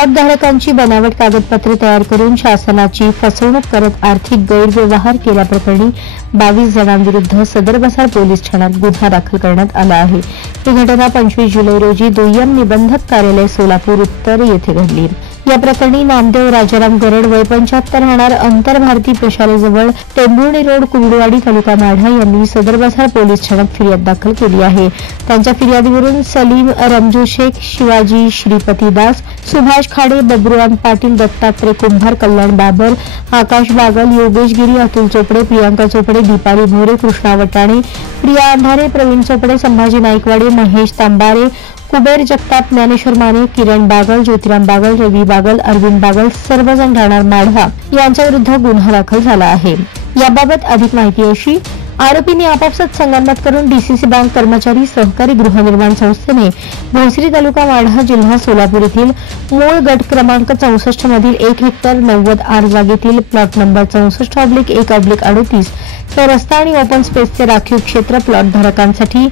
Plot धारकांची बनावट कागदपत्रे तयार करून शासनाची फसवणूक करत आर्थिक गैरव्यवहार केल्याप्रकरणी 22 जणांविरुद्ध सदर बसार पोलीस ठाण्यात गुन्हा दाखल करण्यात आला आहे। ही घटना 25 जुलै रोजी दुय्यम निबंधक कार्यालय सोलापूर उत्तर येथे घडली। या प्रकरणी नामदेव राजाराम गरड वय 75 राहणार अंतर भारती प्रशालेजवळ टेंभुर्णी रोड कुर्डुवाडी तालुका माढा यांनी सदर बसार पोलीस ठाण्यात फिर्याद दाखल केली आहे। त्यांच्या फिर्यादीवरून सलीम रमजू शेख, शिवाजी श्रीपती दास, सुभाष खाडे, बबरुआन पाटील, दत्तात्रय कुंभार, कल्याण बाबर, आकाश बागल, योगेश गिरी, अतुल चोपडे, प्रियांका चोपडे, दीपाली भोरे, कृष्णा वटाणे, प्रिया अंधारे, प्रवीण चोपडे, संभाजी नाईकवाडे, महेश तांबारे, कुबेर जगताप, ज्ञानेश्वर माने, किरण बागल, ज्योतिराम बागल, रवी बागल, अरविंद बागल सर्वजण राहणार माढा यांच्याविरुद्ध गुन्हा दाखल झाला आहे। याबाबत अधिक माहिती अशी, आरोपींनी आपापसात संगनमत करून डीसीसी बँक कर्मचारी सहकारी गृहनिर्माण संस्थेने भोसरी तालुका माढा जिल्हा सोलापूर येथील मूळ गट क्रमांक 64 मधील 1 हेक्टर 90 आर जागेतील प्लॉट नंबर 64/1/38 तो रस्ता आणि ओपन स्पेसचे राखीव क्षेत्र प्लॉट धारकांसाठी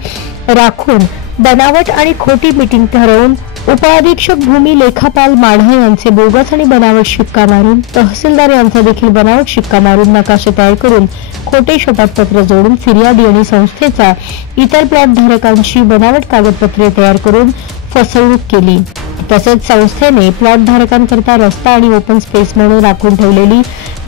राखून बनावट आणि खोटी मीटिंग ठरवून उपअधीक्षक भूमी लेखापाल माढा यांचे बोगस आणि बनावट शिक्का मारून तहसीलदार यांचा देखील बनावट शिक्का मारून नकाशे तयार करून खोटे शपथपत्र जोडून फिर्यादी आणि संस्थेचा इतर प्लॉट धारकांची बनावट कागदपत्रे तयार करून फसवणूक केली। तसेच संस्थेने प्लॉट धारकांकरता रस्ता आणि ओपन स्पेस म्हणून राखून ठेवलेली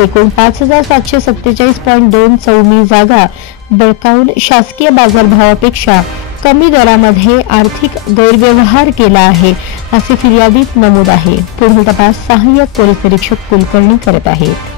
एकूण 5747.2 चौमी जागा बळकावून शासकीय बाजारभावापेक्षा कमी दरामध्ये आर्थिक गैरव्यवहार केला आहे असे फिर्यादीत नमूद आहे। पुढील तपास सहाय्यक पोलीस निरीक्षक कुलकर्णी करत आहेत।